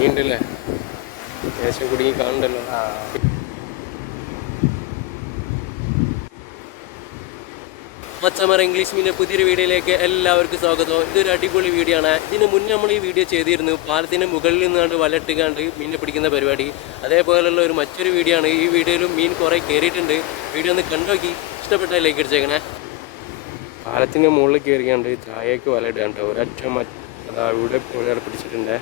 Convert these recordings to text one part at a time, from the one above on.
നീണ്ടല്ലേ ഏകദേശം കുടുങ്ങി കാണണ്ടല്ലോ. മച്ചമറ ഇംഗ്ലീഷ് മീൻ്റെ പുതിയൊരു വീഡിയോയിലേക്ക് എല്ലാവർക്കും സ്വാഗതം. ഇതൊരു അടിപൊളി വീഡിയോ ആണ്. ഇതിന് മുന്നേ നമ്മൾ ഈ വീഡിയോ ചെയ്തിരുന്നു, പാലത്തിന് മുകളിൽ നിന്നാണ്ട് വലട്ടുകാണ്ട് മീനെ പിടിക്കുന്ന പരിപാടി. അതേപോലെയുള്ള മറ്റൊരു വീഡിയോ ആണ്. ഈ വീഡിയോയിലും മീൻ കുറേ കയറിയിട്ടുണ്ട്. വീഡിയോ ഒന്ന് കണ്ടുനോക്കി ഇഷ്ടപ്പെട്ടാൽ ലൈക്ക് അടിച്ചേക്കണേ. പാലത്തിൻ്റെ മുകളിൽ കയറിയാണ്ട് താഴേക്ക് വലയിടാണ്ട് ഒരൊറ്റ അതാ അവിടെ ഒരാൾ പിടിച്ചിട്ടുണ്ട്.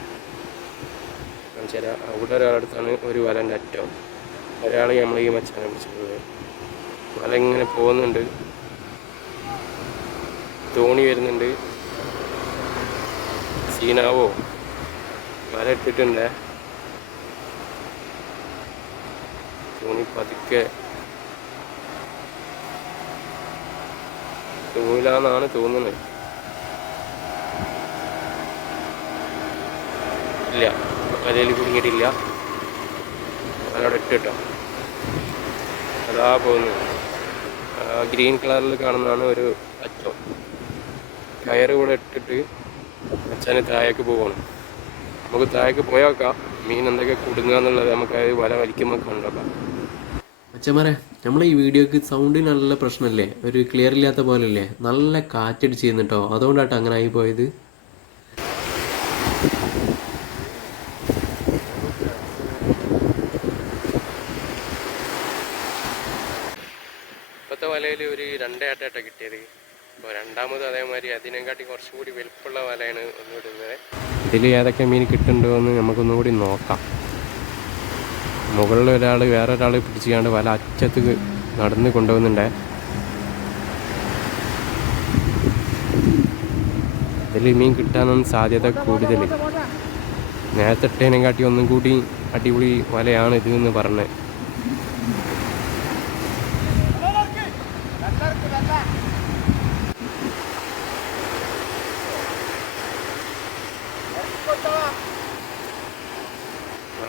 ചില അവിടെ ഒരാളടുത്താണ് ഒരു വലൻ്റെ അറ്റം. ഒരാൾ നമ്മൾ ഈ മച്ചാനെ പിടിച്ചിട്ടുള്ളത്. വല ഇങ്ങനെ പോകുന്നുണ്ട്, തോണി വരുന്നുണ്ട്. സീനാവോ വല ഇട്ടിട്ടുണ്ട്. തോണി പതുക്കെ തൂലാന്നാണ് തോന്നുന്നത്. ഇല്ല, വലയിൽ കുടുങ്ങിയിട്ടില്ല. വലവിടെ ഇട്ടിട്ടോ അതാ പോകുന്നത്. ഗ്രീൻ കളറിൽ കാണുന്നതാണ് ഒരു അറ്റം. കയറ് കൂടെ ഇട്ടിട്ട് അച്ഛന് താഴേക്ക് പോകണം. നമുക്ക് താഴേക്ക് പോയേക്കാം മീൻ എന്തൊക്കെ കുടുങ്ങുക എന്നുള്ളത് നമുക്ക് വല വലിക്കുമ്പോൾ കണ്ടോക്കാം. അച്ഛന്മാരെ, നമ്മൾ ഈ വീഡിയോക്ക് സൗണ്ടിന് നല്ല പ്രശ്നമല്ലേ, ഒരു ക്ലിയർ ഇല്ലാത്ത പോലെ അല്ലേ, നല്ല കാറ്റടിച്ച് ചെയ്യുന്നുട്ടോ, അതുകൊണ്ടാട്ടോ അങ്ങനെ ആയി പോയത്. ഇപ്പോഴത്തെ വലയിൽ ഒരു 2 ആട്ടാട്ടോ കിട്ടിയത്. അപ്പോൾ രണ്ടാമത് അതേമാതിരി അതിനെക്കാട്ടി കുറച്ചുകൂടി വലുപ്പമുള്ള വലയാണ് ഒന്നുകൂടുന്നത്. ഇതിൽ ഏതൊക്കെ മീൻ കിട്ടുന്നുണ്ടോ എന്ന് നമുക്കൊന്നും കൂടി നോക്കാം. മുകളിൽ വേറൊരാൾ പിടിച്ചുകൊണ്ട് വല അറ്റത്ത് നടന്ന് കൊണ്ടുപോകുന്നുണ്ട്. ഇതിൽ മീൻ കിട്ടാനാണ് സാധ്യത കൂടുതൽ. നേരത്തെ ഇട്ടതിനെക്കാട്ടി ഒന്നും കൂടി അടിപൊളി വലയാണ് ഇതെന്ന് പറഞ്ഞത്.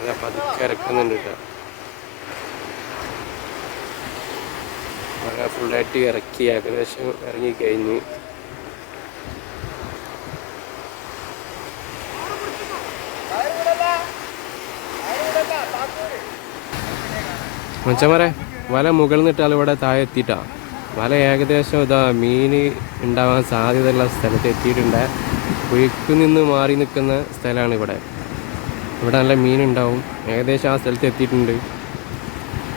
വല പതുക്കെ ഇറക്കുന്നുണ്ട് കേട്ടോ. വല ഫുള്ളായിട്ട് ഇറക്കി, ഏകദേശം ഇറങ്ങിക്കഴിഞ്ഞ്. മച്ചന്മാരെ, വല മുകളിൽ നിന്നിട്ടാൽ ഇവിടെ താഴെ എത്തിയിട്ടാ. വല ഏകദേശം ഇതാ മീൻ ഉണ്ടാവാൻ സാധ്യതയുള്ള സ്ഥലത്ത് എത്തിയിട്ടുണ്ട്. കുഴിക്ക് നിന്ന് മാറി നിൽക്കുന്ന സ്ഥലമാണ് ഇവിടെ. ഇവിടെ നല്ല മീനുണ്ടാവും. ഏകദേശം ആ സ്ഥലത്ത് എത്തിയിട്ടുണ്ട്.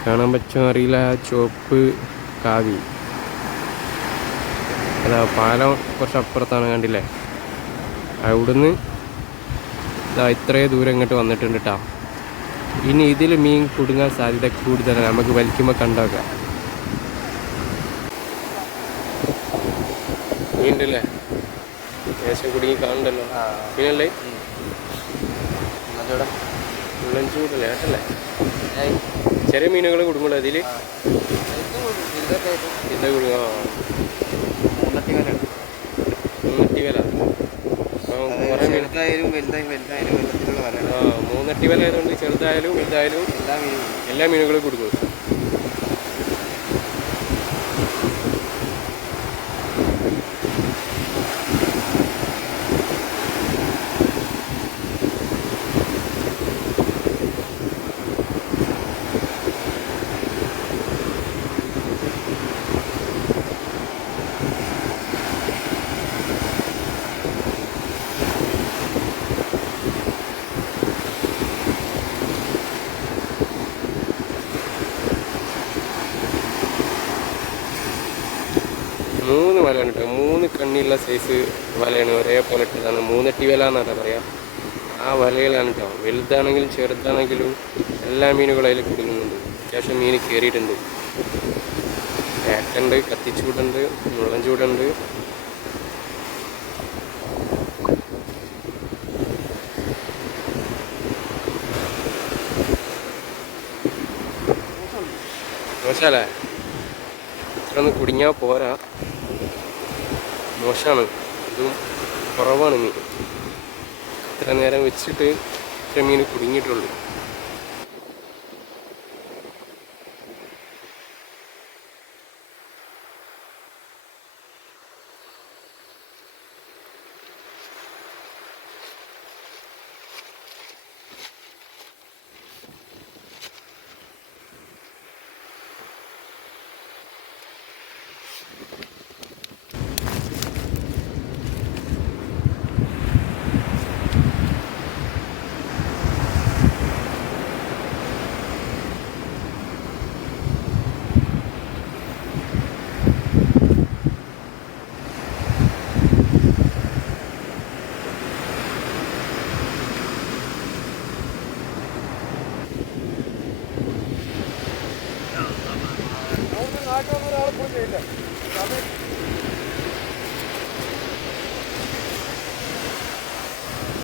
കാണാൻ പറ്റുമോ അറിയില്ല, ചുവപ്പ് കാവി. അതാ പാലം കുറച്ച് അപ്പുറത്താണ്, കണ്ടില്ലേ. അവിടുന്ന് ഇതാ ഇത്രയും ദൂരം ഇങ്ങോട്ട് വന്നിട്ടുണ്ട് കേട്ടോ. ഇനി ഇതിൽ മീൻ കുടുങ്ങാൻ സാധ്യത കൂടുതലാണ്. നമുക്ക് വലിക്കുമ്പോൾ കണ്ടോക്കാം. മീനുണ്ടല്ലേ, ഏകദേശം കുടുങ്ങി കാണണ്ടല്ലോ. മീനല്ലേ, ഉള്ളഞ്ചൂടല്ലേ ഏട്ടല്ലേ. ചെറിയ മീനുകൾ കുടുങ്ങുള്ളൂ അതിൽ. എന്താ കുടുങ്ങോ? 3 വില. 3 വില ആയതുകൊണ്ട് ചെറുതായാലും വലുതായാലും എല്ലാ മീനുകളും കൊടുക്കും. മൂന്ന് വലയാണ് കേട്ടോ. 3 കണ്ണിയുള്ള സൈസ് വലയാണ്, ഒരേപോലെ ഇട്ടതാണ്. 3 വില എന്നാണ് പറയാം. ആ വലയിലാണ് കേട്ടോ. വലുതാണെങ്കിലും ചെറുതാണെങ്കിലും എല്ലാ മീനുകളും അതിൽ കുടുങ്ങുന്നുണ്ട്. അത്യാവശ്യം മീൻ കയറിയിട്ടുണ്ട്. ഏട്ടുണ്ട്, കത്തിച്ചൂടുണ്ട്, മുള്ളൻ ചൂടുണ്ട്. മോശമല്ലേ, ഇത്ര ഒന്ന് കുടുങ്ങിയാൽ പോരാ, മോശമാണ്. ഇതും കുറവാണ് മീൻ. ഇത്ര നേരം വെച്ചിട്ട് ഇത്ര മീൻ കുടുങ്ങിയിട്ടുള്ളൂ. നാട്ടിലൊന്നും ഒരാളെ പോയി ചെയ്യില്ല. കാരണം